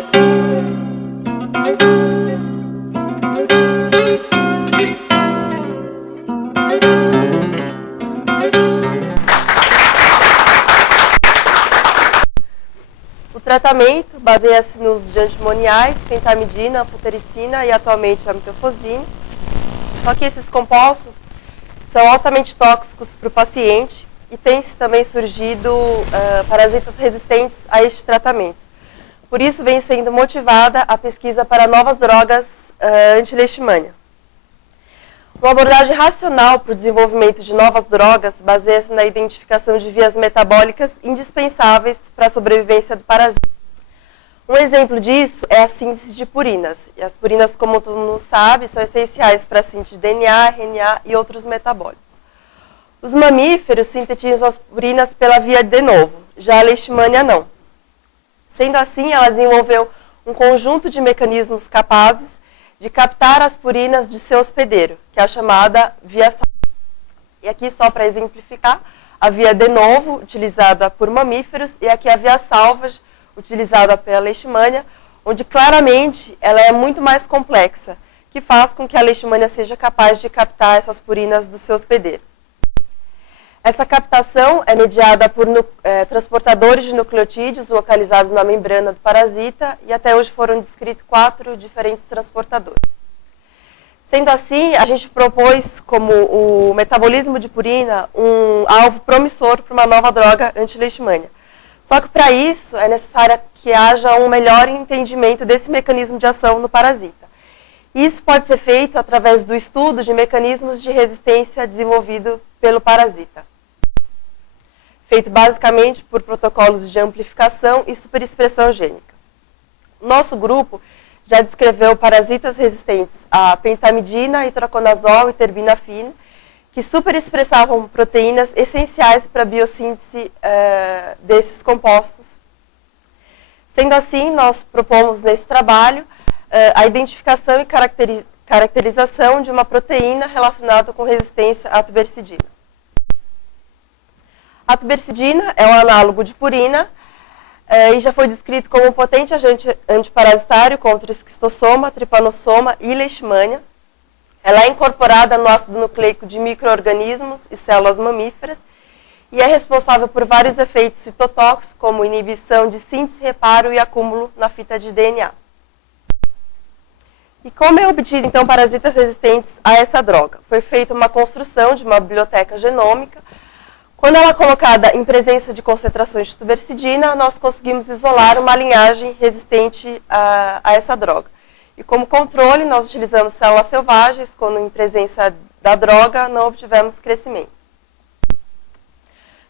O tratamento baseia-se nos antimoniais, pentamidina, anfotericina e atualmente a metofosine. Só que esses compostos são altamente tóxicos para o paciente e tem também surgido parasitas resistentes a este tratamento. Por isso vem sendo motivada a pesquisa para novas drogas anti-leishmania. Uma abordagem racional para o desenvolvimento de novas drogas baseia-se na identificação de vias metabólicas indispensáveis para a sobrevivência do parasita. Um exemplo disso é a síntese de purinas. E as purinas, como todo mundo sabe, são essenciais para a síntese de DNA, RNA e outros metabólitos. Os mamíferos sintetizam as purinas pela via de novo, já a leishmania não. Sendo assim, ela desenvolveu um conjunto de mecanismos capazes de captar as purinas de seu hospedeiro, que é a chamada via salva. E aqui, só para exemplificar, a via de novo, utilizada por mamíferos, e aqui a via salvage, utilizada pela leishmania, onde claramente ela é muito mais complexa, que faz com que a leishmania seja capaz de captar essas purinas do seu hospedeiro. Essa captação é mediada por transportadores de nucleotídeos localizados na membrana do parasita e até hoje foram descritos 4 diferentes transportadores. Sendo assim, a gente propôs como o metabolismo de purina um alvo promissor para uma nova droga anti-leishmania. Só que para isso é necessário que haja um melhor entendimento desse mecanismo de ação no parasita. Isso pode ser feito através do estudo de mecanismos de resistência desenvolvido pelo parasita, feito basicamente por protocolos de amplificação e superexpressão gênica. Nosso grupo já descreveu parasitas resistentes a pentamidina, itraconazol e terbinafine, que superexpressavam proteínas essenciais para a biossíntese desses compostos. Sendo assim, nós propomos nesse trabalho a identificação e caracterização de uma proteína relacionada com resistência à tubercidina. A tubercidina é um análogo de purina e já foi descrito como um potente agente antiparasitário contra esquistossoma, tripanossoma e leishmania. Ela é incorporada no ácido nucleico de micro-organismos e células mamíferas e é responsável por vários efeitos citotóxicos, como inibição de síntese, reparo e acúmulo na fita de DNA. E como é obtido, então, parasitas resistentes a essa droga? Foi feita uma construção de uma biblioteca genômica. Quando ela é colocada em presença de concentrações de tubercidina, nós conseguimos isolar uma linhagem resistente a essa droga. E como controle, nós utilizamos células selvagens, quando em presença da droga não obtivemos crescimento.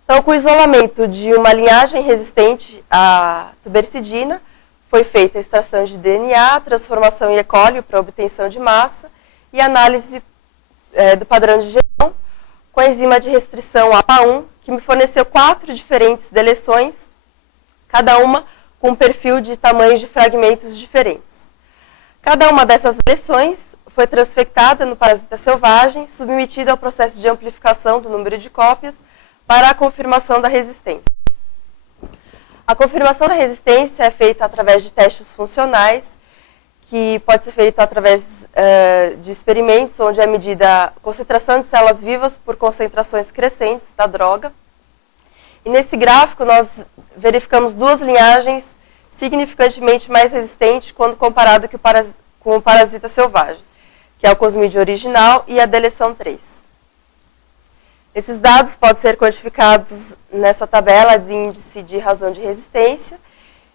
Então, com o isolamento de uma linhagem resistente à tubercidina, foi feita a extração de DNA, transformação em E. coli para obtenção de massa e análise do padrão de genoma com a enzima de restrição APA1, que me forneceu 4 diferentes deleções, cada uma com um perfil de tamanhos de fragmentos diferentes. Cada uma dessas deleções foi transfectada no parasita selvagem, submetida ao processo de amplificação do número de cópias para a confirmação da resistência. A confirmação da resistência é feita através de testes funcionais, que pode ser feito através de experimentos, onde é medida a concentração de células vivas por concentrações crescentes da droga. E nesse gráfico nós verificamos 2 linhagens significantemente mais resistentes quando comparado com o parasita selvagem, que é o cosmídeo original e a deleção 3. Esses dados podem ser quantificados nessa tabela de índice de razão de resistência,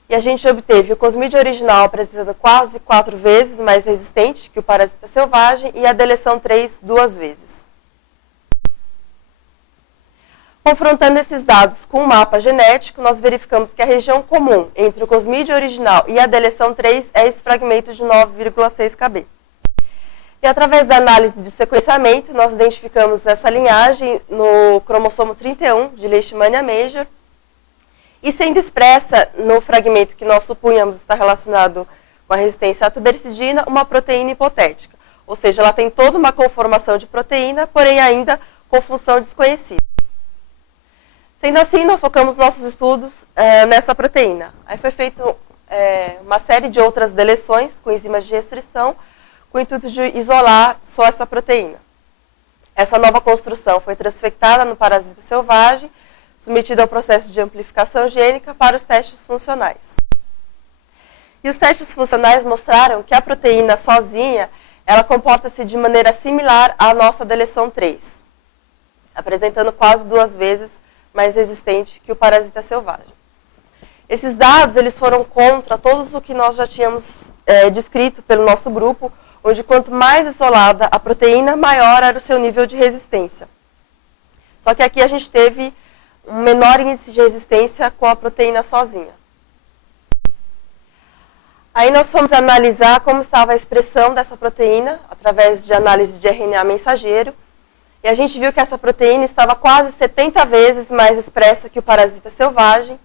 e a gente obteve o cosmídeo original apresentando quase 4 vezes mais resistente que o parasita selvagem e a deleção 3 2 vezes. Confrontando esses dados com um mapa genético, nós verificamos que a região comum entre o cosmídeo original e a deleção 3 é esse fragmento de 9,6 kb. E através da análise de sequenciamento, nós identificamos essa linhagem no cromossomo 31 de Leishmania major, e sendo expressa no fragmento que nós supunhamos estar relacionado com a resistência à tubercidina, uma proteína hipotética. Ou seja, ela tem toda uma conformação de proteína, porém ainda com função desconhecida. Sendo assim, nós focamos nossos estudos nessa proteína. Aí foi feito uma série de outras deleções com enzimas de restrição, com o intuito de isolar só essa proteína. Essa nova construção foi transfectada no parasita selvagem, submetida ao processo de amplificação gênica para os testes funcionais. E os testes funcionais mostraram que a proteína sozinha, ela comporta-se de maneira similar à nossa deleção 3, apresentando quase 2 vezes mais resistente que o parasita selvagem. Esses dados eles foram contra todos o que nós já tínhamos descrito pelo nosso grupo, onde quanto mais isolada a proteína, maior era o seu nível de resistência. Só que aqui a gente teve um menor índice de resistência com a proteína sozinha. Aí nós fomos analisar como estava a expressão dessa proteína, através de análise de RNA mensageiro, e a gente viu que essa proteína estava quase 70 vezes mais expressa que o parasita selvagem,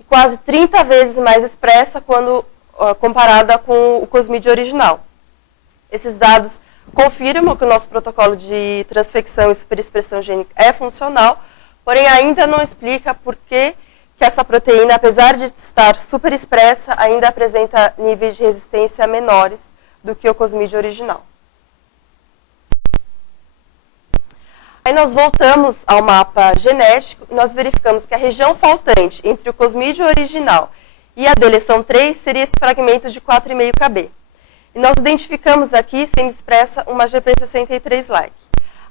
e quase 30 vezes mais expressa quando comparada com o cosmídeo original. Esses dados confirmam que o nosso protocolo de transfecção e superexpressão gênica é funcional, porém ainda não explica por que essa proteína, apesar de estar superexpressa, ainda apresenta níveis de resistência menores do que o cosmídeo original. Aí nós voltamos ao mapa genético e nós verificamos que a região faltante entre o cosmídeo original e a deleção 3 seria esse fragmento de 4,5 kb. E nós identificamos aqui, sendo expressa, uma GP63-like.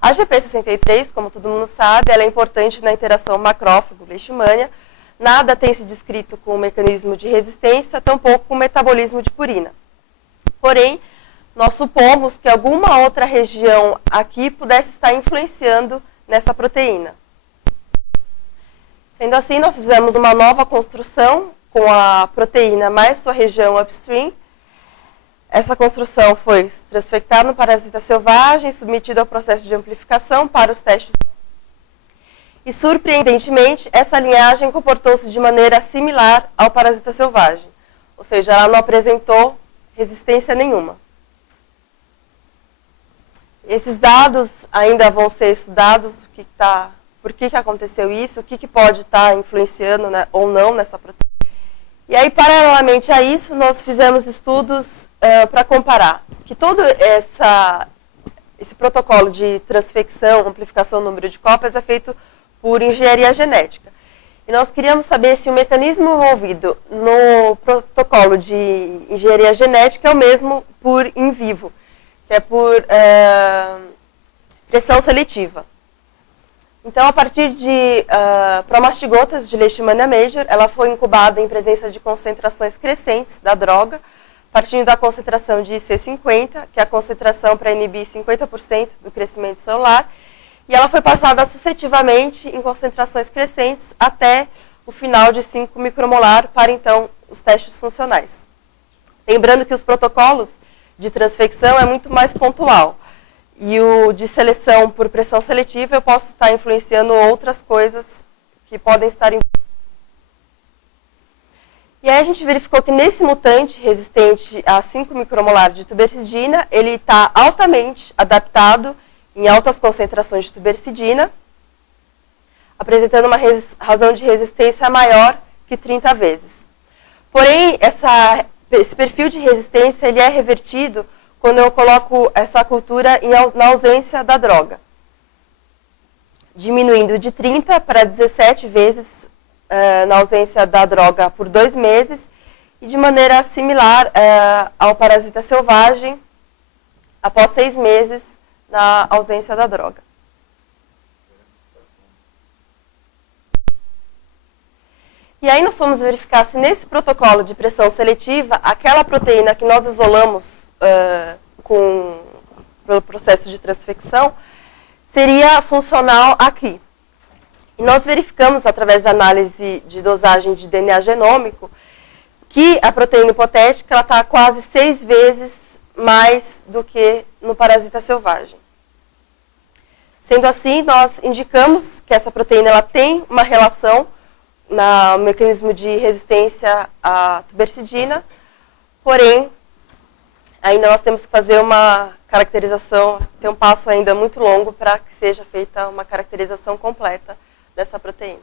A GP63, como todo mundo sabe, ela é importante na interação macrófago-leishmania. Nada tem se descrito com o mecanismo de resistência, tampouco com o metabolismo de purina. Porém, nós supomos que alguma outra região aqui pudesse estar influenciando nessa proteína. Sendo assim, nós fizemos uma nova construção com a proteína mais sua região upstream. Essa construção foi transfectada no parasita selvagem, submetida ao processo de amplificação para os testes. E, surpreendentemente, essa linhagem comportou-se de maneira similar ao parasita selvagem. Ou seja, ela não apresentou resistência nenhuma. Esses dados ainda vão ser estudados, por que aconteceu isso, o que pode estar influenciando, né, ou não nessa proteína. E aí, paralelamente a isso, nós fizemos estudos para comparar que todo esse protocolo de transfecção, amplificação, número de cópias é feito por engenharia genética. E nós queríamos saber se o mecanismo envolvido no protocolo de engenharia genética é o mesmo por in vivo, que é por pressão seletiva. Então, a partir de promastigotas de Leishmania major, ela foi incubada em presença de concentrações crescentes da droga, partindo da concentração de IC50, que é a concentração para inibir 50% do crescimento celular, e ela foi passada sucessivamente em concentrações crescentes até o final de 5 micromolar para, então, os testes funcionais. Lembrando que os protocolos de transfecção é muito mais pontual. E o de seleção por pressão seletiva, eu posso estar influenciando outras coisas que podem estar... E aí a gente verificou que nesse mutante resistente a 5 micromolar de tubercidina, ele está altamente adaptado em altas concentrações de tubercidina, apresentando uma razão de resistência maior que 30 vezes. Porém, esse perfil de resistência ele é revertido quando eu coloco essa cultura na ausência da droga, diminuindo de 30 para 17 vezes na ausência da droga por 2 meses, e de maneira similar ao parasita selvagem, após 6 meses na ausência da droga. E aí nós fomos verificar se nesse protocolo de pressão seletiva, aquela proteína que nós isolamos pelo processo de transfecção, seria funcional aqui. E nós verificamos, através da análise de dosagem de DNA genômico, que a proteína hipotética está quase 6 vezes mais do que no parasita selvagem. Sendo assim, nós indicamos que essa proteína ela tem uma relação no mecanismo de resistência à tubercidina, porém, ainda nós temos que fazer uma caracterização, tem um passo ainda muito longo para que seja feita uma caracterização completa dessa proteína.